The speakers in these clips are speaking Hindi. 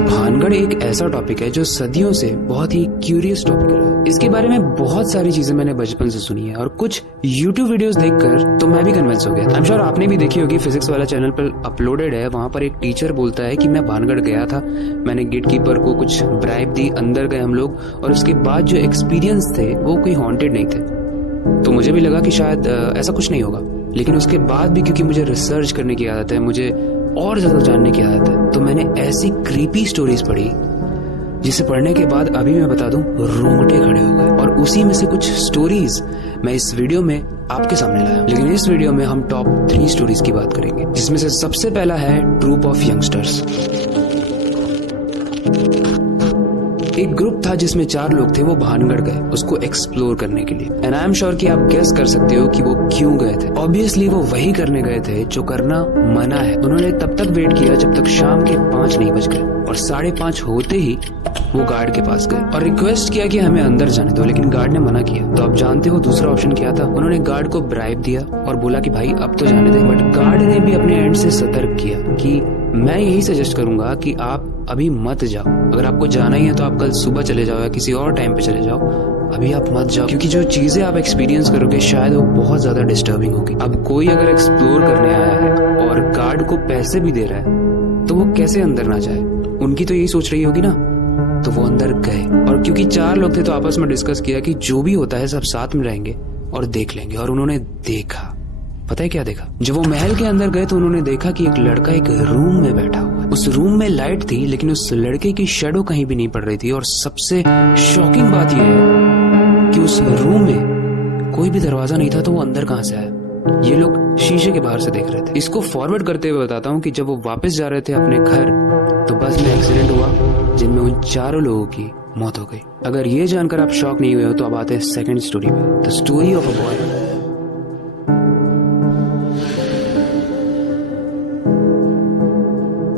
भानगढ़ एक ऐसा टॉपिक है जो सदियों से बहुत ही क्यूरियस टॉपिक रहा है। इसके बारे में बहुत सारी चीजें मैंने बचपन से सुनी है और कुछ YouTube वीडियोस देखकर तो मैं भी कन्विंस हो गया। आई एम श्योर आपने भी देखी होगी, फिजिक्स वाला चैनल पर अपलोडेड है। वहाँ पर एक टीचर बोलता है कि मैं भानगढ़ गया था, मैंने गेट कीपर को कुछ ब्राइब दी, अंदर गए हम लोग और उसके बाद जो एक्सपीरियंस थे वो कोई हॉन्टेड नहीं थे। तो मुझे भी लगा कि शायद ऐसा कुछ नहीं होगा, लेकिन उसके बाद भी क्योंकि मुझे रिसर्च करने की आदत है, मुझे और ज्यादा जानने की आदत है, तो मैंने ऐसी क्रीपी स्टोरीज पढ़ी जिसे पढ़ने के बाद अभी मैं बता दूं रोंगटे खड़े हो गए। और उसी में से कुछ स्टोरीज मैं इस वीडियो में आपके सामने लाया। लेकिन इस वीडियो में हम टॉप 3 स्टोरीज की बात करेंगे, जिसमें से सबसे पहला है ट्रूप ऑफ यंगस्टर्स। एक ग्रुप था जिसमें 4 लोग थे, वो भानगढ़ गए उसको एक्सप्लोर करने के लिए। एंड आई एम श्योर कि आप गेस कर सकते हो कि वो क्यों गए थे। ऑब्वियसली वो वही करने गए थे जो करना मना है। उन्होंने तब तक वेट किया जब तक शाम के 5 नहीं बज गए और 5:30 होते ही वो गार्ड के पास गए और रिक्वेस्ट किया कि हमें अंदर जाने दो, लेकिन गार्ड ने मना किया। तो आप जानते हो दूसरा ऑप्शन क्या था? उन्होंने गार्ड को ब्राइब दिया और बोला कि भाई अब तो जाने दे। बट गार्ड ने भी अपने एंड से सतर्क किया कि मैं यही सजेस्ट करूंगा कि आप अभी मत जाओ। अगर आपको जाना ही है तो आप कल सुबह चले जाओ या किसी और टाइम पे चले जाओ, अभी आप मत जाओ, क्योंकि जो चीजें आप एक्सपीरियंस करोगे शायद वो बहुत ज्यादा डिस्टर्बिंग होगी। अब कोई अगर एक्सप्लोर करने आया है और गार्ड को पैसे भी दे रहा है तो वो कैसे अंदर ना जाए? उनकी तो यही सोच रही होगी ना। तो वो अंदर गए और क्योंकि 4 लोग थे तो आपस में डिस्कस किया कि जो भी होता है सब साथ में रहेंगे और देख लेंगे। और उन्होंने देखा, पता है क्या देखा? जब वो महल के अंदर गए तो उन्होंने देखा कि एक लड़का एक रूम में बैठा हुआ है। उस रूम में लाइट थी लेकिन उस लड़के की शैडो कहीं भी नहीं पड़ रही थी। और सबसे शॉकिंग बात यह है कि उस रूम में कोई भी दरवाजा नहीं था, तो वो अंदर कहां से आया? ये लोग शीशे के बाहर से देख रहे थे। इसको फॉरवर्ड करते हुए बताता हूँ कि जब वो वापस जा रहे थे अपने घर तो बस में एक्सीडेंट हुआ जिनमें उन 4 लोगों की मौत हो गई। अगर ये जानकर आप शॉक नहीं हुए हो तो अब आते हैं सेकंड स्टोरी पे, the story of a boy.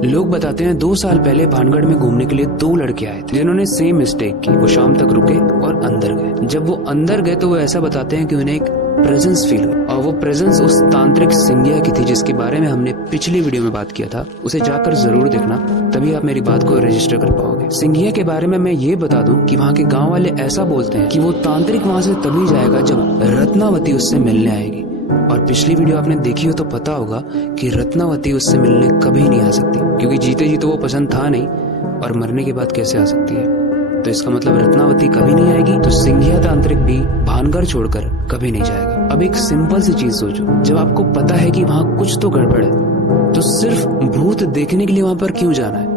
लोग बताते हैं 2 साल पहले भानगढ़ में घूमने के लिए 2 लड़के आए थे जिन्होंने सेम मिस्टेक की। वो शाम तक रुके और अंदर गए। जब वो अंदर गए तो वो ऐसा बताते हैं कि उन्हें एक प्रेजेंस फील हुई और वो प्रेजेंस उस तांत्रिक सिंघिया की थी जिसके बारे में हमने पिछली वीडियो में बात किया था। उसे जाकर जरूर देखना, तभी आप मेरी बात को रजिस्टर कर पाओगे। सिंघिया के बारे में मैं ये बता दूं कि वहाँ के गांव वाले ऐसा बोलते हैं कि वो तांत्रिक वहाँ से तभी जाएगा जब रत्नावती उससे मिलने आएगी। और पिछली वीडियो आपने देखी हो तो पता होगा कि रत्नावती उससे मिलने कभी नहीं आ सकती, क्योंकि जीते जी तो वो पसंद था नहीं और मरने के बाद कैसे आ सकती है। तो इसका मतलब रत्नावती कभी नहीं आएगी, तो सिंघिया तांत्रिक भी भानगढ़ छोड़कर कभी नहीं जाएगा। अब एक सिंपल सी चीज सोचो, जब आपको पता है कि वहाँ कुछ तो गड़बड़ है तो सिर्फ भूत देखने के लिए वहाँ पर क्यों जाना है?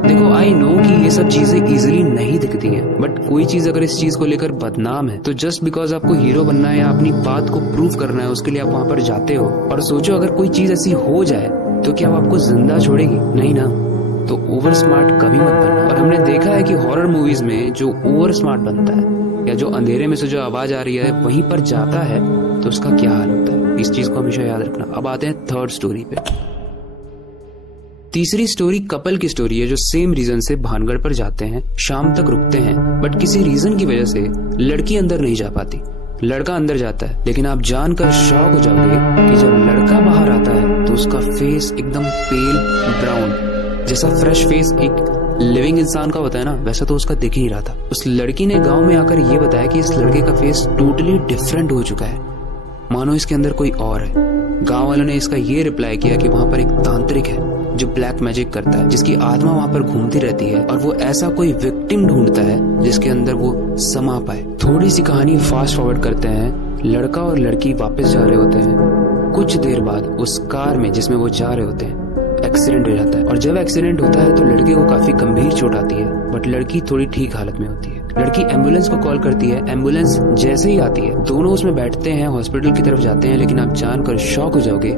देखो आई नो कि ये सब चीजें इजीली नहीं दिखती हैं, बट कोई चीज अगर इस चीज को लेकर बदनाम है तो जस्ट बिकॉज आपको हीरो बनना है या अपनी बात को प्रूव करना है उसके लिए आप वहाँ पर जाते हो। और सोचो अगर कोई चीज ऐसी हो जाए तो क्या वो आपको जिंदा छोड़ेगी? नहीं ना। तो ओवर स्मार्ट कभी मत बनना। और हमने देखा है कि हॉरर मूवीज में जो ओवर स्मार्ट बनता है या जो अंधेरे में से जो आवाज आ रही है वहीं पर जाता है तो उसका क्या हाल होता है। इस चीज को हमेशा याद रखना। अब आते हैं थर्ड स्टोरी पे। तीसरी स्टोरी कपल की स्टोरी है जो सेम रीजन से भानगढ़ पर जाते हैं, शाम तक रुकते हैं, बट किसी रीजन की वजह से लड़की अंदर नहीं जा पाती, लड़का अंदर जाता है। लेकिन आप जानकर शॉक हो जाओगे कि जब लड़का बाहर आता है तो उसका फेस एकदम पेल ब्राउन, जैसा फ्रेश फेस एक लिविंग इंसान का होता है ना, वैसा तो उसका दिख ही नहीं रहा था। उस लड़की ने गांव में आकर ये बताया कि इस लड़के का फेस टोटली डिफरेंट हो चुका है, मानो इसके अंदर कोई और है। गांव वालों ने इसका ये रिप्लाई किया कि वहाँ पर एक तांत्रिक है जो ब्लैक मैजिक करता है, जिसकी आत्मा वहाँ पर घूमती रहती है और वो ऐसा कोई विक्टिम ढूंढता है जिसके अंदर वो समा पाए। थोड़ी सी कहानी फास्ट फॉरवर्ड करते हैं। लड़का और लड़की वापस जा रहे होते हैं। कुछ देर बाद उस कार में जिसमें वो जा रहे होते हैं एक्सीडेंट हो जाता है और जब एक्सीडेंट होता है तो लड़के को काफी गंभीर चोट आती है, बट लड़की थोड़ी ठीक हालत में होती है। लड़की एम्बुलेंस को कॉल करती है। एम्बुलेंस जैसे ही आती है दोनों उसमें बैठते हैं, हॉस्पिटल की तरफ जाते हैं। लेकिन आप जानकर शॉक हो जाओगे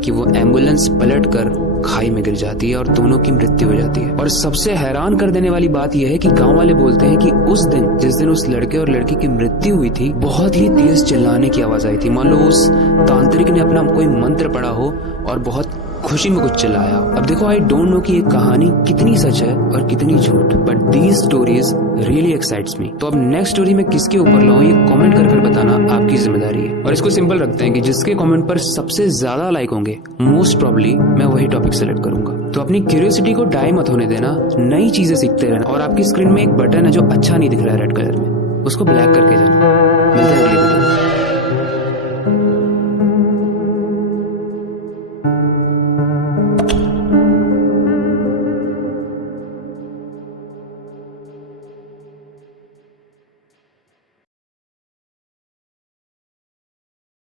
कि वो एम्बुलेंस पलटकर खाई में गिर जाती है और दोनों की मृत्यु हो जाती है। और सबसे हैरान कर देने वाली बात यह है कि गांव वाले बोलते हैं कि उस दिन जिस दिन उस लड़के और लड़की की मृत्यु हुई थी बहुत ही तेज चिल्लाने की आवाज आई थी। मान लो उस तांत्रिक ने अपना कोई मंत्र पढ़ा हो और बहुत खुशी में कुछ चिल्लाया हो। अब देखो, आई डोंट नो कि ये कहानी कितनी सच है और कितनी झूठ, but these stories really excites मी। तो अब नेक्स्ट स्टोरी में किसके ऊपर लाऊं ये कमेंट कर बताना आपकी जिम्मेदारी है। और इसको सिंपल रखते हैं कि जिसके कमेंट पर सबसे ज्यादा लाइक होंगे मोस्ट प्रॉब्ली मैं वही टॉपिक सेलेक्ट करूंगा। तो अपनी क्यूरियोसिटी को डाई मत होने देना, नई चीजें सीखते रहना। और आपकी स्क्रीन में एक बटन है जो अच्छा नहीं दिख रहा है रेड कलर में, उसको ब्लैक करके जाना। मिलते हैं अगली